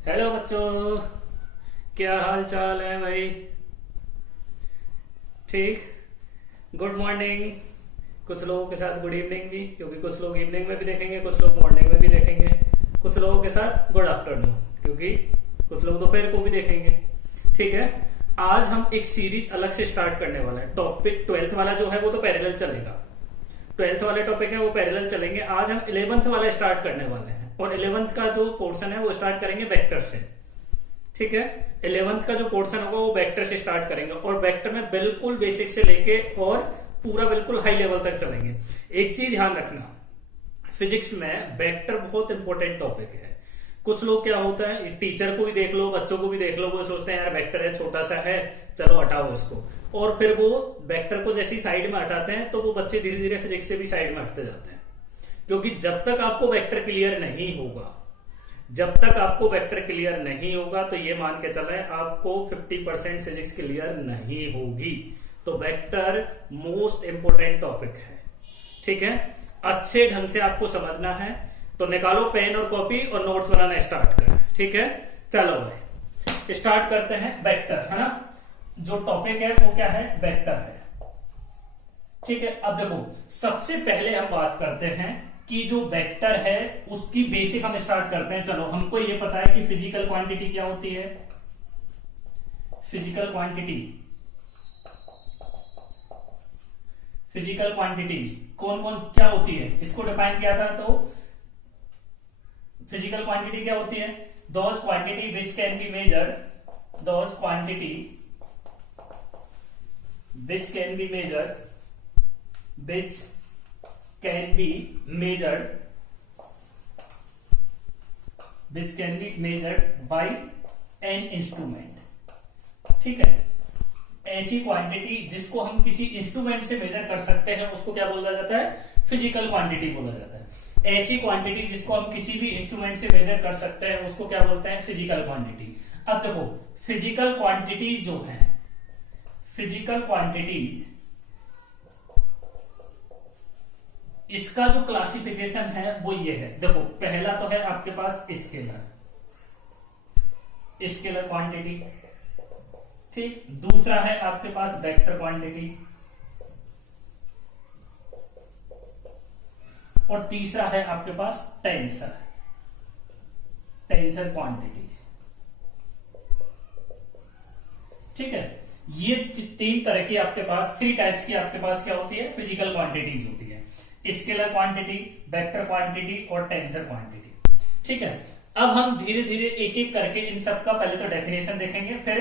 Hello बच्चों, क्या हाल चाल है भाई। ठीक। Good morning. कुछ लोगों के साथ गुड इवनिंग भी, क्योंकि कुछ लोग इवनिंग में भी देखेंगे, कुछ लोग मॉर्निंग में भी देखेंगे। कुछ लोगों के साथ गुड आफ्टरनून, क्योंकि कुछ लोग दोपहर को भी देखेंगे। ठीक है। आज हम एक सीरीज अलग से स्टार्ट करने वाला है। टॉपिक 12th वाला जो है वो तो पैरेलल चलेगा। 12th वाले टॉपिक है वो पैरेलल चलेंगे। आज हम 11th वाला स्टार्ट करने वाले हैं, और 11th का जो पोर्शन है वो स्टार्ट करेंगे वेक्टर से। ठीक है। 11th का जो पोर्शन होगा वो वेक्टर से स्टार्ट करेंगे, और वेक्टर में बिल्कुल बेसिक से लेके और पूरा बिल्कुल हाई लेवल तक चलेंगे। एक चीज ध्यान रखना, फिजिक्स में वेक्टर बहुत इंपॉर्टेंट टॉपिक है। कुछ लोग क्या होता है, टीचर को भी देख लो, बच्चों को भी देख लो, वो सोचते हैं यार वेक्टर है, छोटा सा है, चलो हटाओ इसको। और फिर वो वेक्टर को जैसे साइड में हटाते हैं तो वो बच्चे धीरे धीरे फिजिक्स से भी साइड में हटते जाते हैं। क्योंकि जब तक आपको वेक्टर क्लियर नहीं होगा, जब तक आपको वेक्टर क्लियर नहीं होगा, तो ये मान के चलें आपको 50% फिजिक्स क्लियर नहीं होगी। तो वेक्टर मोस्ट इंपोर्टेंट टॉपिक है। ठीक है। अच्छे ढंग से आपको समझना है, तो निकालो पेन और कॉपी और नोट्स बनाना स्टार्ट करें। ठीक है। चलो भाई स्टार्ट करते हैं। वेक्टर है ना, जो टॉपिक है वो क्या है, वेक्टर है। ठीक है। अब देखो, सबसे पहले हम बात करते हैं कि जो वेक्टर है उसकी बेसिक हम स्टार्ट करते हैं। चलो, हमको ये पता है कि फिजिकल क्वांटिटी क्या होती है। फिजिकल क्वांटिटी, फिजिकल क्वांटिटीज कौन कौन क्या होती है, इसको डिफाइन किया था। तो फिजिकल क्वांटिटी क्या होती है, those quantity which can be measured, those quantity which can be measured, which can be measured, which can be measured by an instrument। ठीक है। ऐसी क्वांटिटी जिसको हम किसी इंस्ट्रूमेंट से मेजर कर सकते हैं उसको क्या बोला जाता है, फिजिकल क्वांटिटी बोला जाता है। ऐसी क्वांटिटी जिसको हम किसी भी इंस्ट्रूमेंट से मेजर कर सकते हैं उसको क्या बोलते हैं, फिजिकल क्वांटिटी। अब देखो, फिजिकल क्वांटिटी जो है, फिजिकल क्वांटिटीज, इसका जो क्लासिफिकेशन है वो ये है। देखो, पहला तो है आपके पास स्केलर, स्केलर क्वांटिटी। ठीक। दूसरा है आपके पास वेक्टर क्वांटिटी, और तीसरा है आपके पास टेंसर, टेंसर क्वांटिटीज। ठीक है। ये तीन तरह की आपके पास, थ्री टाइप्स की आपके पास क्या होती है, फिजिकल क्वांटिटीज होती है। स्केलर क्वांटिटी, वेक्टर क्वांटिटी और टेंसर क्वांटिटी। ठीक है। अब हम धीरे धीरे एक एक करके इन सब का पहले तो डेफिनेशन देखेंगे, फिर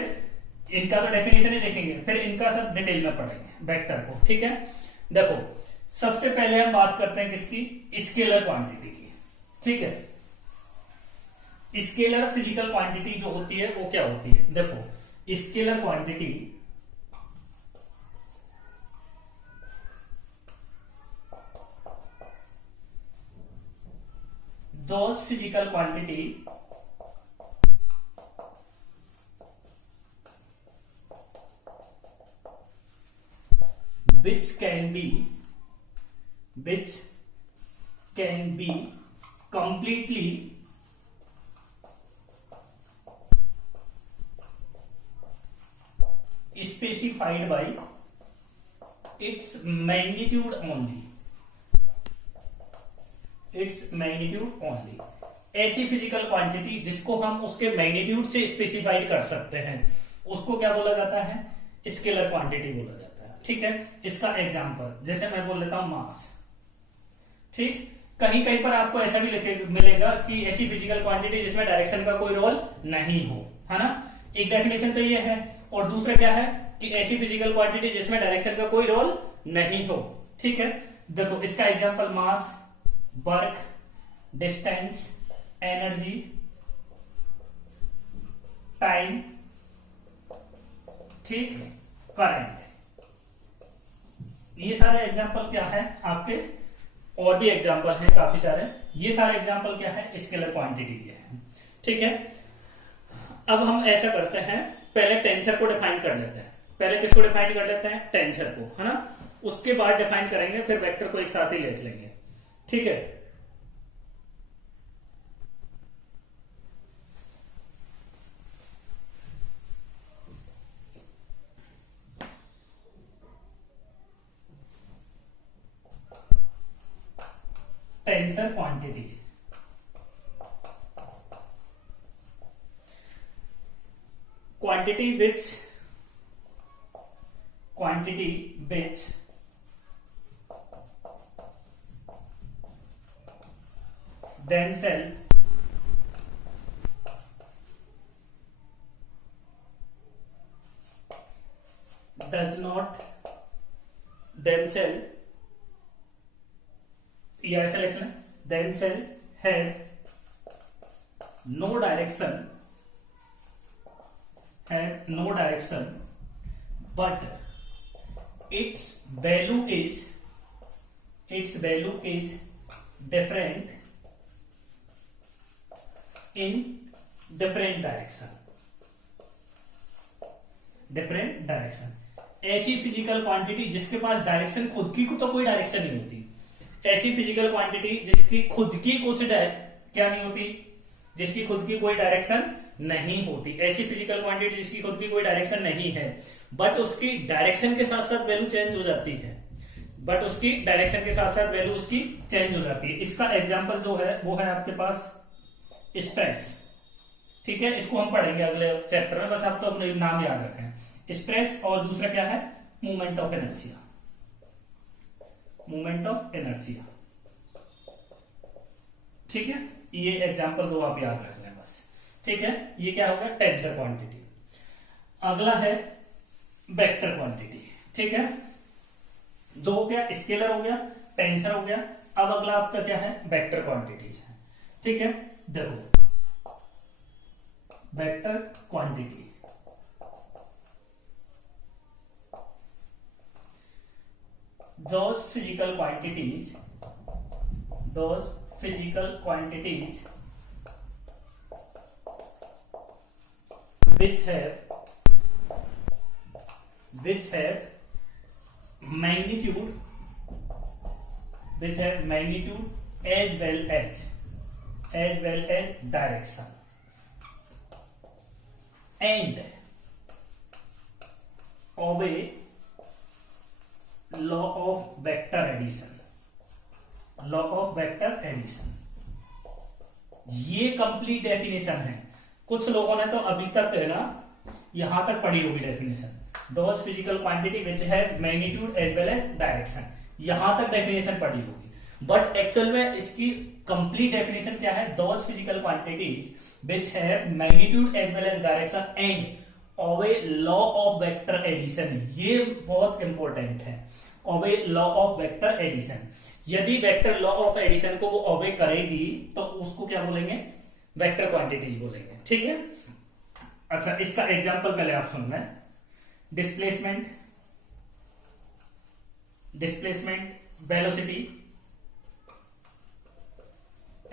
इनका तो डेफिनेशन ही देखेंगे, फिर इनका सब डिटेल में पढ़ेंगे वेक्टर को। ठीक है। देखो, सबसे पहले हम बात करते हैं किसकी, स्केलर क्वांटिटी की। ठीक है। स्केलर फिजिकल क्वांटिटी जो होती है वो क्या होती है, देखो, scalar quantity those physical quantity which can be completely specified by its magnitude only, its magnitude only. ऐसी फिजिकल क्वांटिटी जिसको हम उसके मैग्नीट्यूड से स्पेसिफाइड कर सकते हैं उसको क्या बोला जाता है, स्केलर क्वांटिटी बोला जाता है। ठीक है। इसका एग्जांपल जैसे मैं बोल लेता हूं मास। ठीक। कहीं कहीं पर आपको ऐसा भी मिलेगा कि ऐसी फिजिकल क्वांटिटी जिसमें डायरेक्शन का कोई रोल नहीं हो, है ना। एक डेफिनेशन तो ये है, और दूसरा क्या है कि ऐसी फिजिकल क्वांटिटी जिसमें डायरेक्शन का कोई रोल नहीं हो। ठीक है। देखो, इसका एग्जांपल मास, वर्क, डिस्टेंस, एनर्जी, टाइम, ठीक, करंट। ये सारे एग्जांपल क्या है आपके, और भी एग्जांपल हैं काफी सारे। ये सारे एग्जांपल क्या है, स्केलर क्वांटिटी के हैं। ठीक है। अब हम ऐसा करते हैं, पहले टेंसर को डिफाइन कर लेते हैं। पहले किसको डिफाइन कर लेते हैं, टेंसर को, है ना। उसके बाद डिफाइन करेंगे, फिर वेक्टर को एक साथ ही लिख लेंगे। ठीक है। Tensor quantity, quantity which themselves does not themselves, या ऐसा लिखना, themselves have no direction, but its value is different in different direction. ऐसी फिजिकल क्वांटिटी जिसके पास डायरेक्शन खुद की तो कोई डायरेक्शन नहीं होती, ऐसी फिजिकल क्वांटिटी जिसकी खुद की कुछ क्या नहीं होती, जिसकी खुद की कोई डायरेक्शन नहीं होती, ऐसी फिजिकल क्वांटिटी जिसकी खुद की कोई डायरेक्शन नहीं है, बट उसकी डायरेक्शन के साथ साथ वैल्यू चेंज हो जाती है, उसकी चेंज हो जाती है. इसका एग्जांपल जो है वो है आपके पास स्ट्रेस. ठीक है, इसको हम पढ़ेंगे अगले चैप्टर में, बस आप तो अपने नाम याद रखें. स्ट्रेस और दूसरा क्या है, मूवमेंट ऑफ इनर्शिया. ठीक है, ये एग्जांपल दो आप याद रख लें बस. ठीक है, ये क्या होगा, टेंसर क्वांटिटी. अगला है वेक्टर क्वांटिटी. ठीक है, दो हो गया, स्केलर हो गया, टेंसर हो गया. अब अगला आपका क्या है, वेक्टर क्वांटिटीज है. ठीक है, देखो vector quantity, those physical quantities which have magnitude as well as direction and obey law of vector addition. ये कंप्लीट डेफिनेशन है. कुछ लोगों ने तो अभी तक है ना यहां तक पढ़ी होगी definition. Those physical quantity which है magnitude as well as direction, यहां तक डेफिनेशन पढ़ी होगी, बट एक्चुअल में इसकी कंप्लीट डेफिनेशन क्या है, दोज फिजिकल क्वांटिटीज विच है magnitude as well as direction and obey law of vector addition. ये बहुत इंपॉर्टेंट है, obey law of vector addition. यदि वेक्टर लॉ ऑफ एडिशन को वो ओबे करेगी तो उसको क्या बोलेंगे, वेक्टर क्वांटिटीज बोलेंगे. ठीक है, अच्छा इसका एग्जांपल पहले आप सुन लें. Displacement, velocity,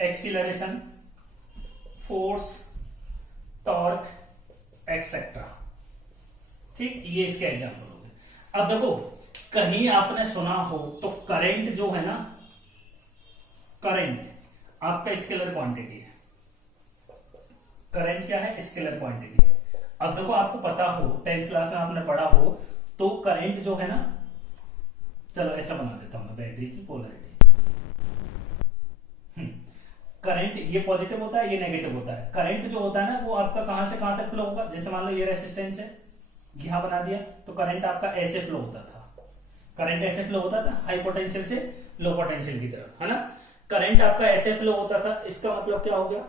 acceleration, force, torque etcetera. ठीक, ये इसके एग्जांपल हो गए. अब देखो कहीं आपने सुना हो तो करंट जो है ना, करंट आपका स्केलर क्वांटिटी है. करंट क्या है, स्केलर क्वांटिटी है. अब देखो आपको पता हो, 10th क्लास में आपने पढ़ा हो, तो करंट जो है ना, चलो ऐसा बना देता हूं मैं बैटरी की पोलैरिटी. करंट ये पॉजिटिव होता है, ये नेगेटिव होता है. करंट जो होता है ना वो आपका कहां से कहां तक फ्लो होगा, जैसे मान लो ये रेसिस्टेंस है, यहां बना दिया, तो करंट आपका ऐसे फ्लो होता था. करंट ऐसे फ्लो होता था हाई पोटेंशियल से लो पोटेंशियल की तरफ, है ना. करंट आपका ऐसे फ्लो होता था, इसका मतलब क्या हो गया,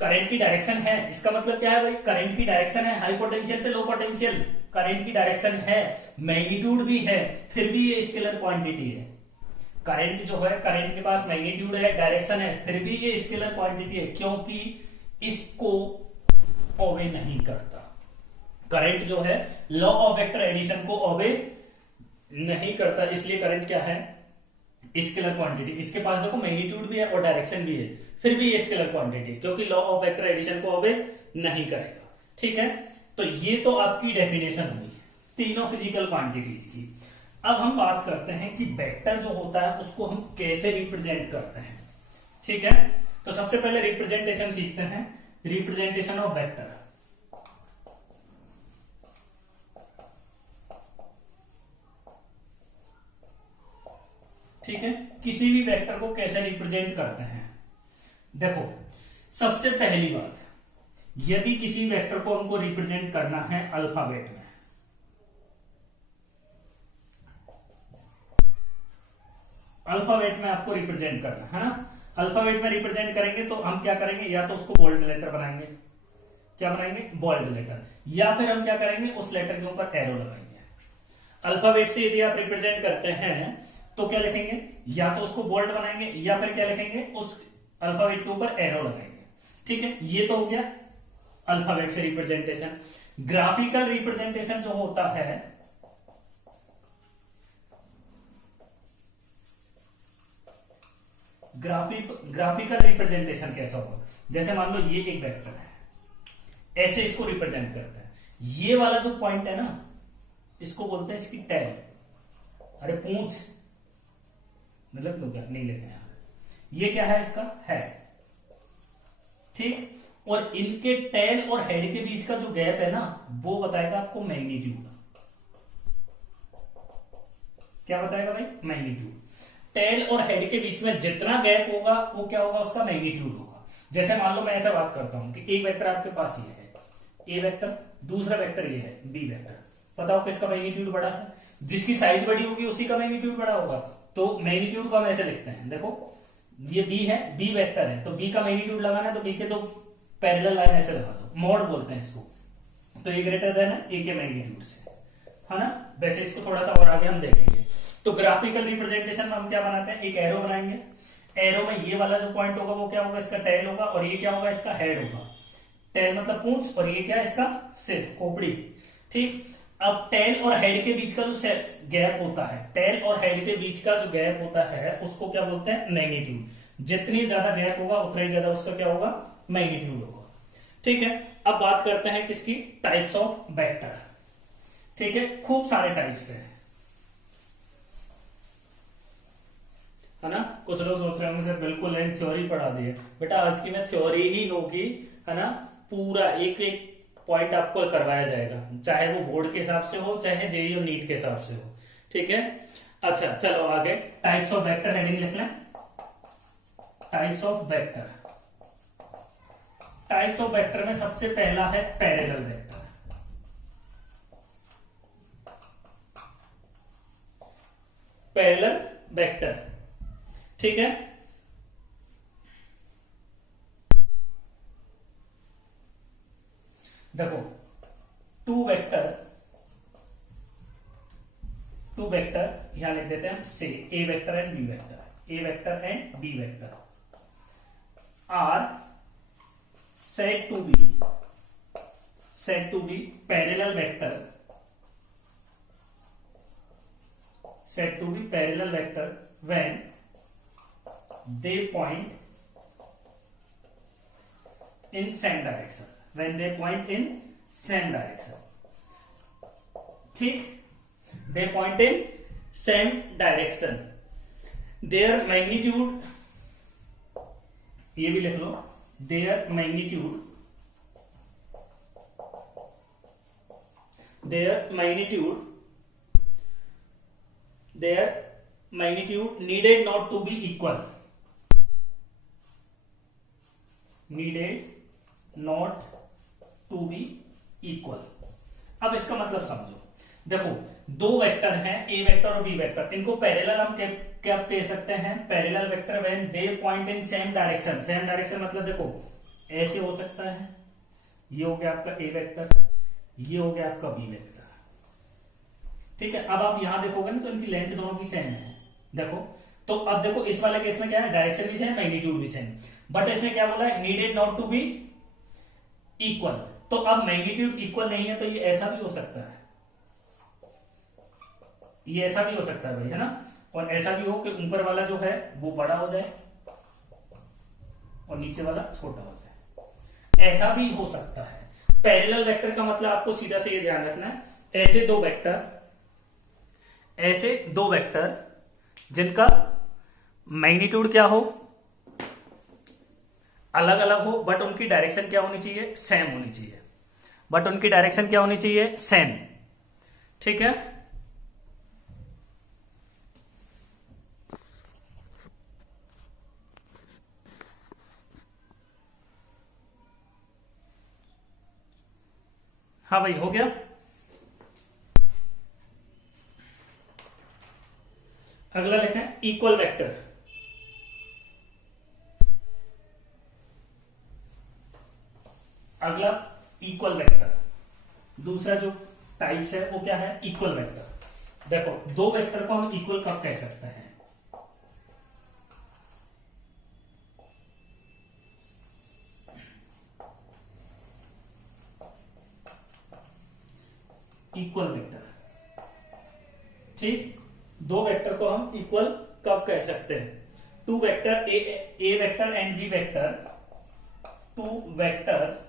करंट की डायरेक्शन है. इसका मतलब क्या है भाई, करंट की डायरेक्शन है हाई पोटेंशियल से लो पोटेंशियल, करंट की डायरेक्शन है, मैग्नीट्यूड भी है, फिर भी ये स्केलर क्वांटिटी है. करंट जो है, करंट के पास मैग्नीट्यूड है, डायरेक्शन है, फिर भी ये स्केलर क्वांटिटी है, क्योंकि इसको ओबे नहीं करता. करंट जो है लॉ ऑफ वेक्टर एडिशन को ओबे नहीं करता, इसलिए करंट क्या है, स्केलर क्वांटिटी. इसके पास देखो मैग्नीट्यूड भी है और डायरेक्शन भी है, फिर भी ये स्केलर क्वांटिटी, क्योंकि लॉ ऑफ वेक्टर एडिशन को ओबे नहीं करेगा. ठीक है, तो ये तो आपकी डेफिनेशन हुई तीनों फिजिकल क्वांटिटीज की. अब हम बात करते हैं कि वेक्टर जो होता है उसको हम कैसे रिप्रेजेंट करते हैं. ठीक है, तो सबसे पहले रिप्रेजेंटेशन सीखते हैं, रिप्रेजेंटेशन ऑफ वेक्टर. ठीक है, किसी भी वेक्टर को कैसे रिप्रेजेंट करते हैं। देखो सबसे पहली बात, यदि किसी वेक्टर को हमको रिप्रेजेंट करना है अल्फाबेट में, अल्फाबेट में आपको रिप्रेजेंट करना है ना, अल्फाबेट में रिप्रेजेंट करेंगे तो हम क्या करेंगे, या तो उसको बोल्ड लेटर बनाएंगे, क्या बनाएंगे, बोल्ड लेटर, या फिर हम क्या करेंगे, उस लेटर के ऊपर एरो लगाएंगे। अल्फाबेट से यदि आप रिप्रेजेंट करते हैं तो क्या लिखेंगे, या तो उसको बोल्ड बनाएंगे या फिर क्या लिखेंगे, उस अल्फाबेट के ऊपर एरो लगाएंगे। ठीक है, ये तो हो गया अल्फाबेट से रिप्रेजेंटेशन। ग्राफिकल रिप्रेजेंटेशन जो होता है, ग्राफिकल रिप्रेजेंटेशन कैसा होगा, जैसे मान लो ये एक वेक्टर है, ऐसे इसको रिप्रेजेंट करते हैं। ये वाला जो पॉइंट है ना, इसको बोलते हैं इसकी टेल, अरे पूंछ मतलब तो क्या नहीं लिखे यहां, ये क्या है, इसका हेड। ठीक, और इनके टेल और हेड के बीच का जो गैप है ना, वो बताएगा आपको मैग्नीट्यूड। क्या बताएगा भाई, मैग्नीट्यूड। टेल और हेड के बीच में जितना गैप होगा वो क्या होगा, उसका मैग्नीट्यूड होगा। जैसे मान लो मैं ऐसा बात करता हूं कि एक वेक्टर आपके पास ये है, ए वेक्टर, दूसरा वेक्टर ये है बी वेक्टर, बताओ किसका मैग्नीट्यूड बड़ा है, जिसकी साइज बड़ी होगी उसी का मैग्नीट्यूड बड़ा होगा। तो मैग्नीट्यूड को हम ऐसे लिखते हैं, देखो ये बी है, बी वेक्टर है, तो बी का मैग्नीट्यूड लगाना है तो बी के दो पैरेलल लाइन ऐसे लगा दो, मोड बोलते हैं इसको। तो ए ग्रेटर देन है ए के मैग्नीट्यूड से, है ना। वैसे इसको थोड़ा सा और आगे हम देखेंगे। तो ग्राफिकल रिप्रेजेंटेशन में हम क्या बनाते हैं, एक एरो बनाएंगे, एरो में ये वाला जो पॉइंट होगा वो क्या होगा, इसका टेल होगा, और ये क्या होगा, इसका हेड होगा। टेल मतलब पूंछ, और ये क्या है, इसका सिर, खोपड़ी। ठीक, अब टेल और हेड के बीच का जो गैप होता है, टेल और हेड के बीच का जो गैप होता है उसको क्या बोलते हैं, मैग्नीट्यूड। जितनी ज्यादा गैप होगा उतना ही ज्यादा उसका क्या होगा, मैग्नीट्यूड होगा। ठीक है, अब बात करते हैं किसकी, टाइप्स ऑफ वेक्टर। ठीक है, खूब सारे टाइप्स हैं, है ना। कुछ लोग सोच रहे होंगे सर बिल्कुल थ्योरी पढ़ा दी है, बेटा आज की में थ्योरी ही होगी, है ना। पूरा एक एक पॉइंट आपको करवाया जाएगा, चाहे वो बोर्ड के हिसाब से हो, चाहे जेईई और नीट के हिसाब से हो। ठीक है, अच्छा चलो आगे, टाइप्स ऑफ वेक्टर हेडिंग लिख लें। Types of vector, types of vector में सबसे पहला है पैरेलल वेक्टर। पैरेलल वेक्टर, ठीक है। देखो टू वेक्टर यहां लिख देते हैं हम से, A vector and B vector, A vector and B vector are said to be parallel vector, said to be parallel vector when they point in same direction, when they point in same direction। ठीक, they point in same direction, their magnitude, ये भी लिख लो, their magnitude needed not to be equal, अब इसका मतलब समझो। देखो दो वेक्टर हैं, ए वेक्टर और बी वेक्टर, इनको पैरेलल हम क्या कह सकते हैं, parallel vector when they point in same direction. Same direction मतलब देखो ऐसे हो सकता है, ये हो गया आपका ए वेक्टर, ये हो गया आपका बी वेक्टर। ठीक है, अब आप यहां देखोगे ना तो इनकी लेंथ दोनों की सेम है। देखो तो अब देखो इस वाले केस में क्या है, डायरेक्शन भी सेम, मैग्नीट्यूड भी सेम, बट इसमें क्या बोला है, needed not to be equal. तो अब मैग्नीट्यूड इक्वल नहीं है तो ये ऐसा भी हो सकता है, ये ऐसा भी हो सकता है भाई, है ना। और ऐसा भी हो कि ऊपर वाला जो है वो बड़ा हो जाए और नीचे वाला छोटा हो जाए, ऐसा भी हो सकता है। पैरेलल वेक्टर का मतलब आपको सीधा से ये ध्यान रखना है, ऐसे दो वेक्टर जिनका मैग्नीट्यूड क्या हो, अलग अलग हो, बट उनकी डायरेक्शन क्या होनी चाहिए, सेम होनी चाहिए, बट उनकी डायरेक्शन क्या होनी चाहिए, सेम। ठीक है, हाँ भाई, हो गया। अगला लिखा है इक्वल वेक्टर। अगला इक्वल वेक्टर, दूसरा जो टाइप्स है वो क्या है, इक्वल वेक्टर। देखो, दो वेक्टर को हम इक्वल कब कह सकते हैं? इक्वल वेक्टर, ठीक। दो वेक्टर को हम इक्वल कब कह सकते हैं? Two vector A vector and B vector, two vector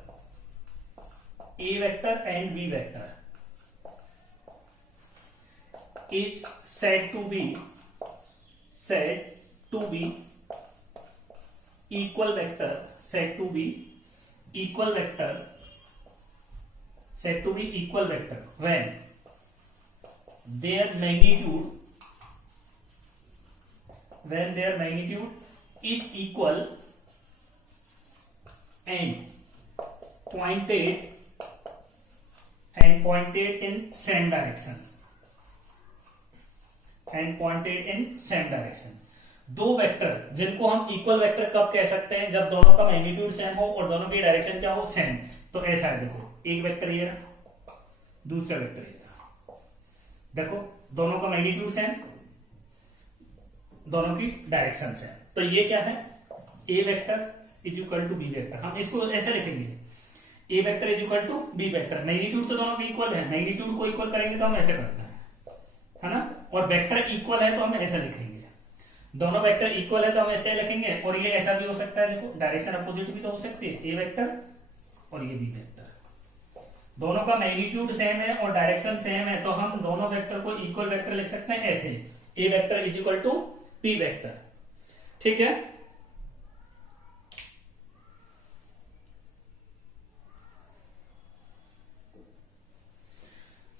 A vector and B vector is said to be equal vector, said to be equal vector when their magnitude is equal and pointed in same direction. दो vector जिनको हम equal vector कब कह सकते हैं? जब दोनों का मैग्नीट्यूड सेम हो और दोनों की डायरेक्शन क्या हो, सेम। तो ऐसा है, देखो, एक वेक्टर ये रहा, दूसरा वेक्टर ये रहा। देखो, दोनों का मैग्नीट्यूड सेम, दोनों की डायरेक्शन सेम। तो ये क्या है, A vector is equal to B vector. हम इसको ऐसे लिखेंगे, A vector is equal to B vector. Magnitude तो दोनों के इक्वल है, मैग्नीट्यूड को इक्वल करेंगे तो हम ऐसे करते हैं, है ना। और वेक्टर इक्वल है तो हम ऐसा लिखेंगे, दोनों वेक्टर इक्वल है तो हम ऐसे लिखेंगे। और ये ऐसा भी हो सकता है, देखो, डायरेक्शन अपोजिट भी तो हो सकती है, ए वेक्टर और ये बी वेक्टर। दोनों का मैग्नीट्यूड सेम है और डायरेक्शन सेम है तो हम दोनों वेक्टर को इक्वल वेक्टर लिख सकते हैं ऐसे, A vector is equal to B vector, ठीक है।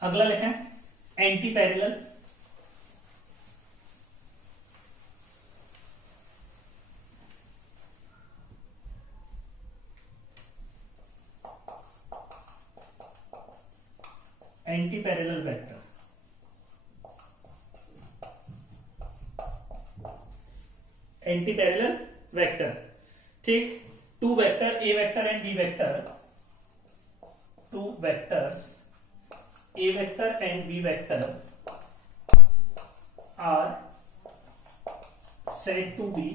अगला लिखें anti parallel. Anti parallel vector, anti parallel vector, ठीक। Two vector A vector and B vector, two vectors A vector and B vector are said to be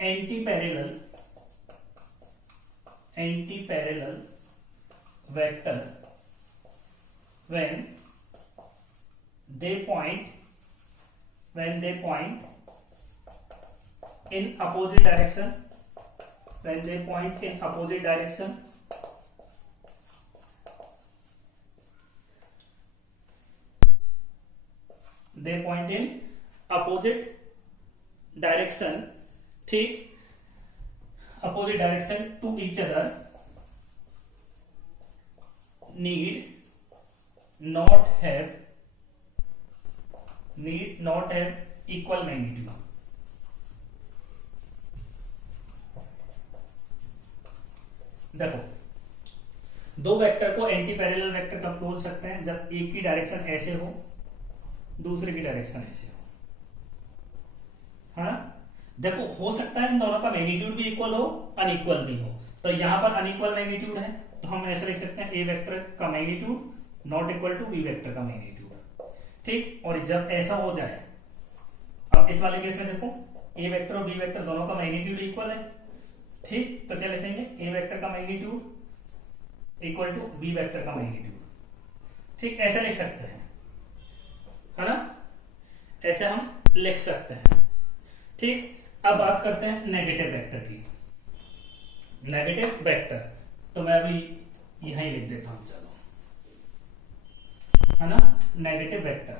anti-parallel vector when they point in opposite direction, they point in opposite direction ठीक, opposite direction to each other, need not have equal magnitude। देखो, दो vector को anti parallel vector कब बोल सकते हैं? जब एक की डायरेक्शन ऐसे हो, दूसरे की डायरेक्शन ऐसे हो, हाँ। देखो, हो सकता है इन दोनों का मैग्नीट्यूड भी इक्वल हो, अनइक्वल भी हो। तो यहां पर अनइक्वल मैग्नीट्यूड है तो हम ऐसे लिख सकते हैं, ए वेक्टर का magnitude not equal to B vector का मैग्नीट्यूड, ठीक। और जब ऐसा हो जाए, अब इस वाले केस में देखो, ए वेक्टर और बी वेक्टर दोनों का मैग्नीट्यूड इक्वल है, ठीक। तो क्या लिखेंगे, ए वेक्टर का magnitude equal to B vector का मैग्नीट्यूड, ठीक। ऐसे लिख सकते हैं, है ना, ऐसे हम लिख सकते हैं, ठीक। अब बात करते हैं नेगेटिव वेक्टर की। नेगेटिव वेक्टर तो मैं अभी यहां ही लिख देता हूं, चलो, है ना। नेगेटिव वेक्टर,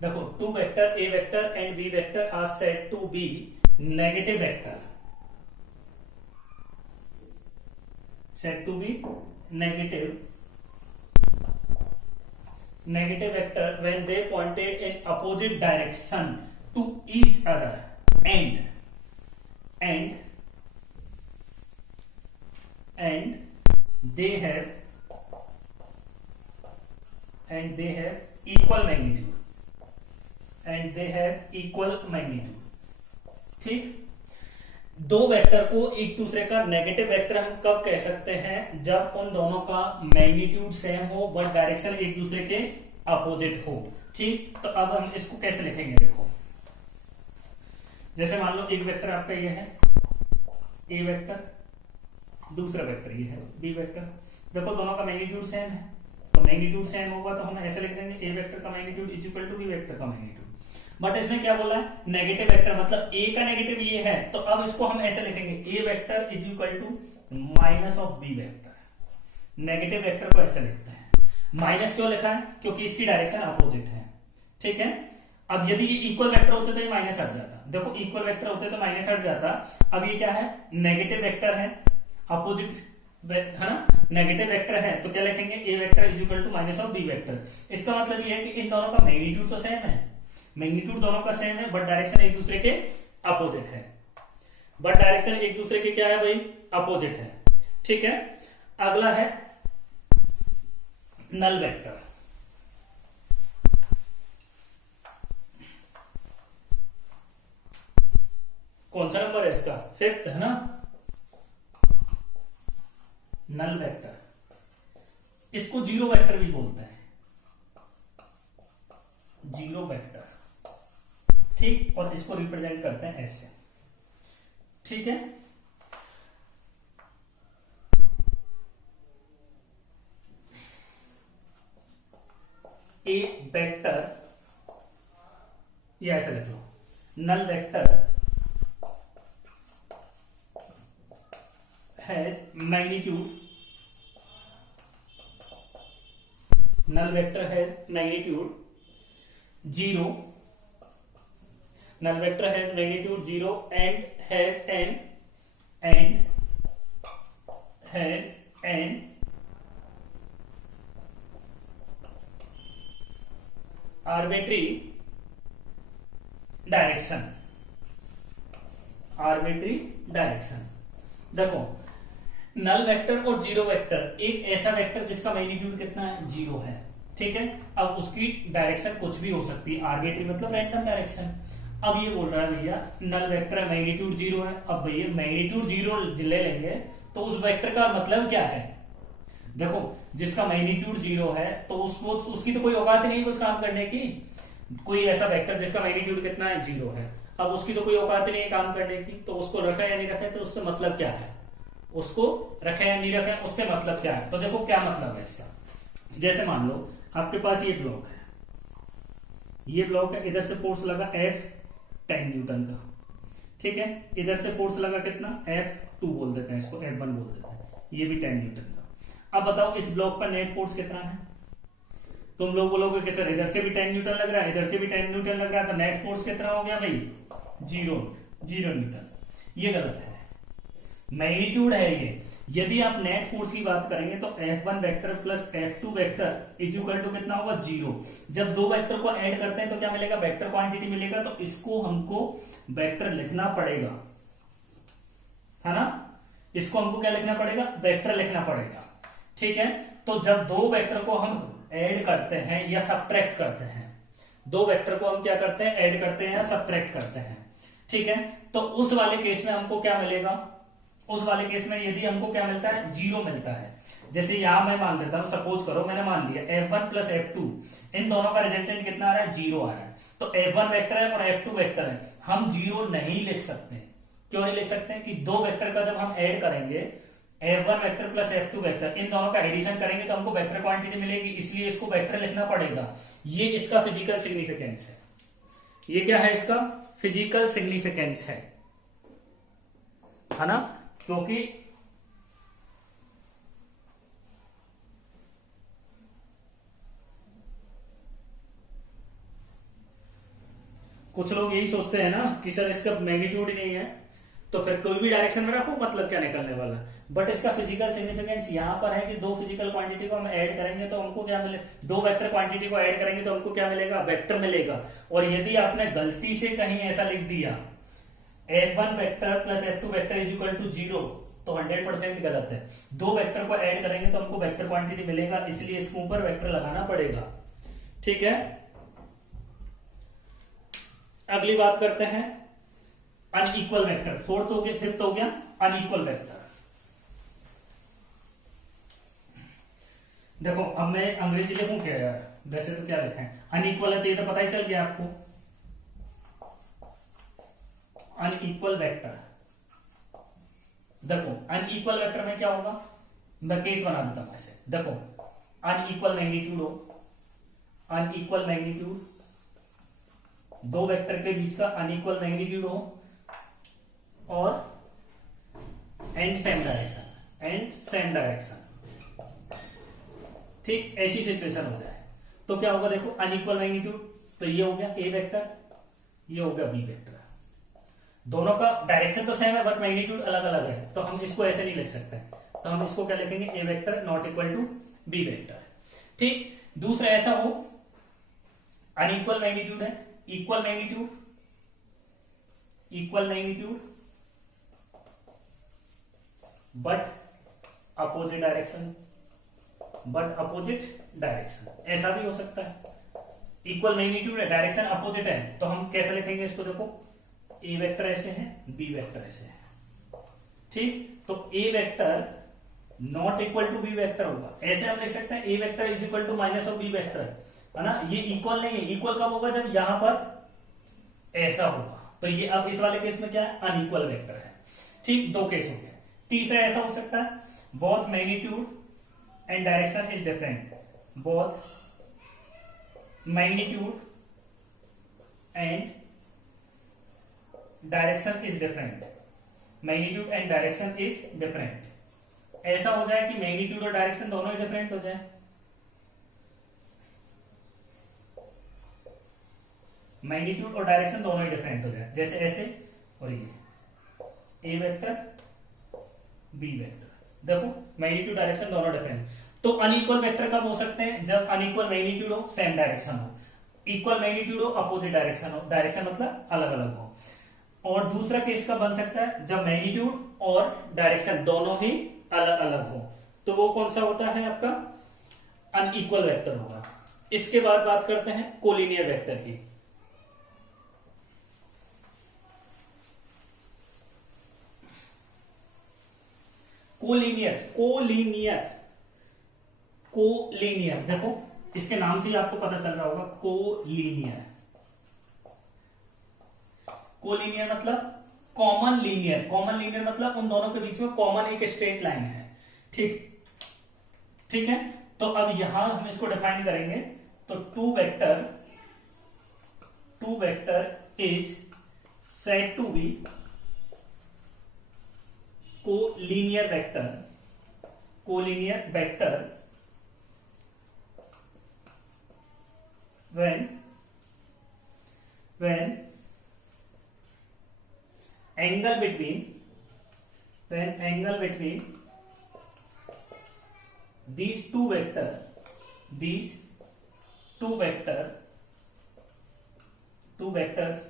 देखो, two vector A vector and B vector are said to be negative vector, said to be negative vector when they pointed in opposite direction to each other and they have equal magnitude, ठीक। दो vector को एक दूसरे का negative vector हम कब कह सकते हैं? जब उन दोनों का मैग्नीट्यूड सेम हो बट डायरेक्शन एक दूसरे के अपोजिट हो, ठीक। तो अब हम इसको कैसे लिखेंगे, देखो जैसे मान लो एक वेक्टर आपका ये है ए वेक्टर, दूसरा वेक्टर ये है बी वेक्टर। देखो दोनों का मैग्नीट्यूड सेम है, तो मैग्नीट्यूड सेम होगा तो हम ऐसे लिख देंगे ए वेक्टर का magnitude is equal to B vector का मैग्नीट्यूड। बट इसमें क्या बोला है? नेगेटिव वेक्टर, मतलब ए का नेगेटिव ये है, तो अब इसको हम ऐसे लिखेंगे A vector is equal to minus of B vector. Negative vector को ऐसे लिखते हैं। माइनस क्यों लिखा है? क्योंकि इसकी डायरेक्शन अपोजिट है, ठीक है। अब यदि ये इक्वल वेक्टर होते तो ये माइनस हट जाता, देखो इक्वल वेक्टर होते तो माइनस हट जाता। अब ये क्या है? नेगेटिव वेक्टर है, अपोजिट है ना, नेगेटिव वेक्टर है, तो क्या लिखेंगे? A vector is equal to minus of B vector. इसका मतलब ये है कि इन दोनों का मैग्नीट्यूड तो सेम है, मैग्नीट्यूड दोनों का सेम है, बट डायरेक्शन एक दूसरे के अपोजिट है। बट डायरेक्शन एक दूसरे के क्या है भाई? अपोजिट है, ठीक है। अगला है नल वेक्टर। कौन सा नंबर है इसका? फिफ्थ है ना, नल वेक्टर। इसको जीरो वेक्टर भी बोलते हैं, जीरो वेक्टर, ठीक। और इसको रिप्रेजेंट करते हैं ऐसे, ठीक है। ए वेक्टर, ये ऐसे लिख लो, null vector has magnitude, null vector has magnitude 0, null vector has magnitude 0 and has an arbitrary direction। देखो नल वेक्टर और जीरो वेक्टर, एक ऐसा वेक्टर जिसका मैग्नीट्यूड कितना है? 0 है, ठीक है। अब उसकी डायरेक्शन कुछ भी हो सकती है, आर्बिट्री मतलब रैंडम डायरेक्शन। अब ये बोल रहा है भैया नल वेक्टर है, मैग्नीट्यूड 0 है। अब भैया मैग्नीट्यूड 0 ले लेंगे तो उस वेक्टर का मतलब क्या है? देखो जिसका मैग्नीट्यूड 0 है तो उसको, उसकी तो कोई औकात नहीं कुछ काम करने की। कोई ऐसा वेक्टर जिसका मैग्नीट्यूड कितना है? 0 है, अब उसकी तो कोई औकात नहीं है काम करने की, तो उसको रखा या नहीं रखा, तो उससे मतलब क्या है? उसको रखे या नहीं रखे उससे मतलब क्या है? तो देखो क्या मतलब है इसका। जैसे मान लो आपके पास ये ब्लॉक है, ये ब्लॉक है, इधर से फोर्स लगा F10 न्यूटन का, ठीक है। इधर से फोर्स लगा कितना? F2 बोल देते हैं इसको, F1 बोल देते हैं, ये भी 10 न्यूटन का। अब बताओ इस ब्लॉक पर नेट फोर्स कितना है? तुम लोग बोलोगे कि सर इधर से भी 10 न्यूटन लग रहा है, इधर से भी 10 न्यूटन लग रहा है, तो नेट फोर्स कितना हो गया भाई? 0 न्यूटन। ये गलत है, मैग्नीट्यूड है ये। यदि आप नेट फोर्स की बात करेंगे तो F1 vector plus F2 vector is equal to कितना होगा? 0। जब दो वेक्टर को ऐड करते हैं तो क्या मिलेगा? वेक्टर क्वांटिटी मिलेगा, तो इसको हमको वेक्टर लिखना पड़ेगा, है ना। इसको हमको क्या लिखना पड़ेगा? वेक्टर लिखना पड़ेगा, ठीक है। तो जब दो वेक्टर को हम ऐड करते हैं या सब्ट्रैक्ट करते हैं, दो वेक्टर को हम क्या करते हैं? ऐड करते हैं या सब्ट्रैक्ट करते हैं, ठीक है। तो उस वाले केस में हमको क्या मिलेगा? उस वाले केस में यदि हमको क्या मिलता है? 0 मिलता है। जैसे यहां मैं मान लेता हूं, सपोज करो मैंने मान लिया F1 प्लस F2, इन दोनों का रिजल्टेंट कितना आ रहा है? 0 आ रहा है। तो F1 वेक्टर है और F2 वेक्टर है, हम 0 नहीं लिख सकते। क्यों नहीं लिख सकते? कि दो वेक्टर का जब हम ऐड करेंगे, F1 vector plus F2 vector, इन दोनों का एडिशन करेंगे तो हमको वेक्टर क्वांटिटी मिलेगी, इसलिए इसको वेक्टर लिखना पड़ेगा। ये इसका फिजिकल सिग्निफिकेंस है। ये क्या है? इसका फिजिकल सिग्निफिकेंस है ना। क्योंकि कुछ लोग यही सोचते हैं ना कि सर इसका मैग्नीट्यूड ही नहीं है तो फिर कोई भी डायरेक्शन में रखो, मतलब क्या निकलने वाला। बट इसका फिजिकल सिग्निफिकेंस यहां पर है कि दो फिजिकल क्वांटिटी को हम ऐड करेंगे तो हमको क्या मिले? दो वेक्टर क्वांटिटी को ऐड करेंगे तो हमको क्या मिलेगा? वेक्टर मिलेगा। और यदि आपने गलती से कहीं ऐसा लिख दिया F1 vector plus F2 vector is equal to 0, तो 100% गलत है। दो वेक्टर को ऐड करेंगे तो हमको वेक्टर क्वांटिटी मिलेगा, इसलिए इसके ऊपर वेक्टर लगाना पड़ेगा। ठीक है, अगली बात करते हैं अनइक्वल वेक्टर। फोर्थ हो गया, फिफ्थ हो गया अनइक्वल वेक्टर। देखो अब मैं अंग्रेजी लिखूं क्या यार, वैसे तो क्या लिखा है, अनइक्वल है तो ये तो पता ही चल गया आपको। अनइक्वल वेक्टर, देखो अनइक्वल वेक्टर में क्या होगा, मैं केस बना देता हूं ऐसे। देखो अनइक्वल मैग्नीट्यूड हो, अनइक्वल मैग्नीट्यूड, दो वेक्टर के बीच का अनइक्वल मैग्नीट्यूड हो और and same direction, and same direction. ठीक, ऐसी सिचुएशन हो जाए तो क्या होगा, देखो अनइक्वल मैग्नीट्यूड, तो ये हो गया ए वेक्टर, ये हो गया बी वेक्टर। दोनों का डायरेक्शन तो सेम है बट मैग्नीट्यूड अलग अलग है, तो हम इसको ऐसे नहीं लिख सकते, तो हम इसको क्या लिखेंगे, A vector not equal to B vector. ठीक, दूसरा ऐसा हो अनइक्वल मैग्नीट्यूड है, equal magnitude, equal magnitude but opposite direction, but opposite direction, ऐसा भी हो सकता है। इक्वल मैग्नीट्यूड है, डायरेक्शन अपोजिट है, तो हम कैसे लिखेंगे इसको, देखो ए वेक्टर ऐसे है, बी वेक्टर ऐसे है। ठीक, तो A vector not equal to B vector होगा, ऐसे हम लिख सकते हैं A vector is equal to minus of B vector, है ना। ये इक्वल नहीं है, इक्वल कब होगा, जब यहां पर ऐसा होगा, तो ये अब इस वाले केस में क्या है, अनइक्वल वेक्टर है। ठीक, दो केस हो गए। तीसरा ऐसा हो सकता है both magnitude and direction is different, both magnitude and direction is different, magnitude and direction is different. ऐसा हो जाए कि मैग्नीट्यूड और डायरेक्शन दोनों ही डिफरेंट हो जाए, मैग्नीट्यूड और डायरेक्शन दोनों ही डिफरेंट हो जाए, जैसे ऐसे और ये ए वेक्टर बी वेक्टर, देखो मैग्नीट्यूड डायरेक्शन दोनों डिफरेंट। तो अनइक्वल वेक्टर कब हो सकते हैं, जब अनइक्वल मैग्नीट्यूड हो, सेम डायरेक्शन हो, इक्वल मैग्नीट्यूड हो, अपोजिट डायरेक्शन हो, डायरेक्शन मतलब अलग अलग हो। और दूसरा केस कब बन सकता है, जब मैग्नीट्यूड और डायरेक्शन दोनों ही अलग अलग हो, तो वो कौन सा होता है आपका, अनइक्वल वेक्टर होगा। इसके बाद बात करते हैं कोलिनियर वेक्टर की। कोलिनियर, कोलिनियर, कोलिनियर, देखो इसके नाम से ही आपको पता चल रहा होगा, कोलिनियर। कोलिनियर मतलब कॉमन लीनियर, कॉमन लीनियर मतलब उन दोनों के बीच में कॉमन एक स्ट्रेट लाइन है। ठीक, ठीक है, तो अब यहां हम इसको डिफाइन करेंगे, तो two vector is said to be collinear vector, collinear vector when angle between these two vectors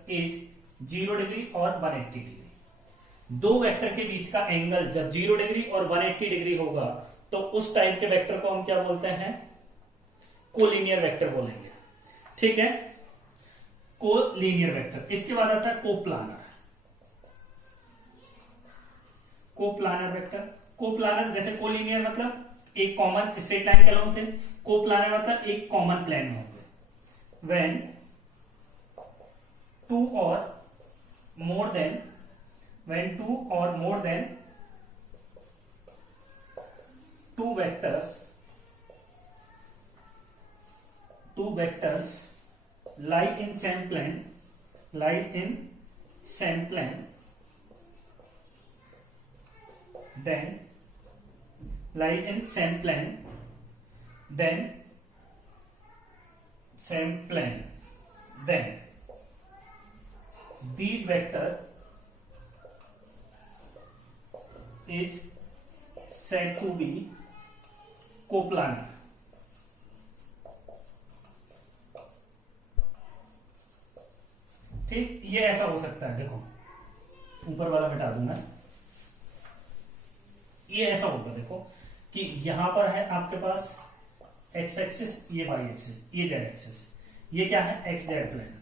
is 0 degree और 180 डिग्री। दो वेक्टर के बीच का एंगल जब 0 डिग्री और 180 डिग्री होगा, तो उस टाइप के वेक्टर को हम क्या बोलते हैं, कोलिनियर वेक्टर बोलेंगे। ठीक है, कोलिनियर वेक्टर। इसके बाद आता है कोप्लानर, कोप्लानर वेक्टर। कोप्लानर जैसे कोलिनियर मतलब एक कॉमन स्ट्रेट लाइन के अलोंग थे, कोप्लानर मतलब एक कॉमन प्लेन में होंगे। व्हेन टू और more than two vectors lies in same plane, then these vector is said to be coplanar। ठीक, ये ऐसा हो सकता है, देखो ऊपर वाला मिटा दूंगा, ये ऐसा होगा देखो कि यहां पर है आपके पास एक्स एक्सिस, ये वाई एक्सिस, ये जेड एक्सिस, ये क्या है एक्स जेड प्लेन,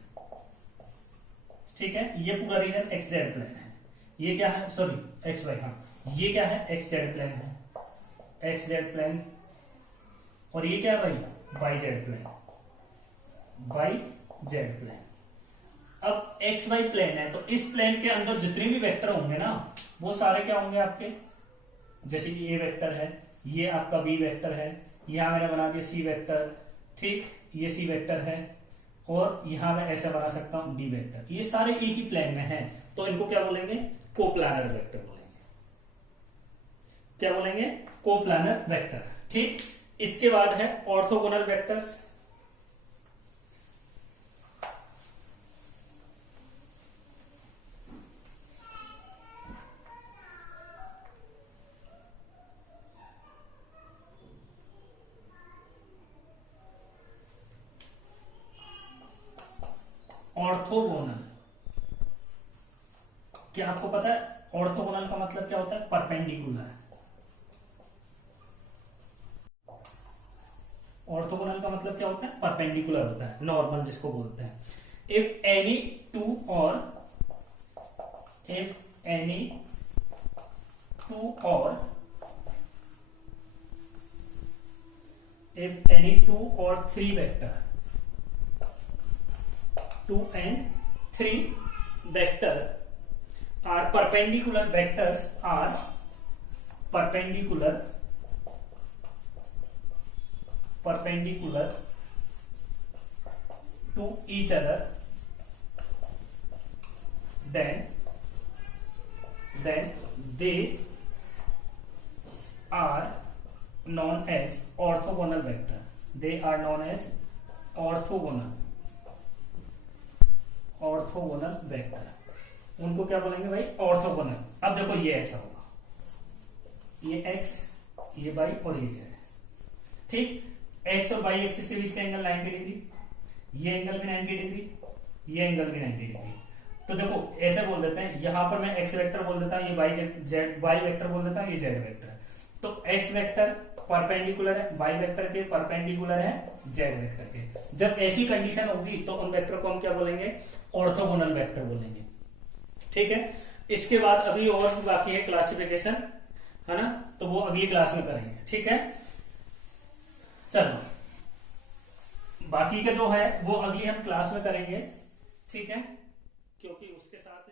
ठीक है, ये पूरा रीजन एक्स जेड प्लेन है, ये क्या है सॉरी एक्स वाई, हाँ ये क्या है एक्स जेड प्लेन है, एक्स जेड प्लेन, और ये क्या है भाई Y Z plane, Y Z plane. अब एक्स वाई प्लेन है तो इस प्लेन के अंदर जितने भी वेक्टर होंगे ना वो सारे क्या होंगे आपके, जैसे कि ये वेक्टर है, ये आपका बी वेक्टर है, यहां मैंने बना दिया सी वेक्टर, ठीक, ये सी वेक्टर है, और यहां मैं ऐसे बना सकता हूं डी वेक्टर, ये सारे एक ही प्लेन में हैं, तो इनको क्या बोलेंगे कोप्लानर वेक्टर बोलेंगे, क्या बोलेंगे कोप्लानर वेक्टर, ठीक। इसके बाद है ऑर्थोगोनल वेक्टर्स, ऑर्थोगोनल, क्या आपको पता है ऑर्थोगोनल का मतलब क्या होता है, परपेंडिकुलर, ऑर्थोगोनल का मतलब क्या होता है परपेंडिकुलर होता है, नॉर्मल जिसको बोलते हैं। इफ एनी टू और three vector, 2 and 3 vector are perpendicular, vectors are perpendicular to each other, then they are known as orthogonal vector, they are known as orthogonal vector, उनको क्या बोलेंगे भाई ऑर्थोगोनल। अब देखो ये ऐसा होगा, ये x, ये y और ये z, ठीक। x और y एक्सिस के बीच का एंगल 90 डिग्री, ये एंगल भी 90 डिग्री, ये एंगल भी 90 डिग्री। तो देखो ऐसे बोल देते हैं, यहां पर मैं x वेक्टर बोल देता हूं, ये y वेक्टर बोल देता हूं, ये z वेक्टर। तो x वेक्टर परपेंडिकुलर है y वेक्टर के, परपेंडिकुलर है z वेक्टर के। जब ऐसी कंडीशन होगी तो उन वेक्टर को हम क्या बोलेंगे ऑर्थोगोनल वेक्टर बोलेंगे, ठीक है। इसके बाद अभी और भी बाकी है क्लासिफिकेशन, है ना, तो वो अगली क्लास में करेंगे, ठीक है। चलो बाकी का जो है वो अगली हम क्लास में करेंगे, ठीक है, क्योंकि उसके साथ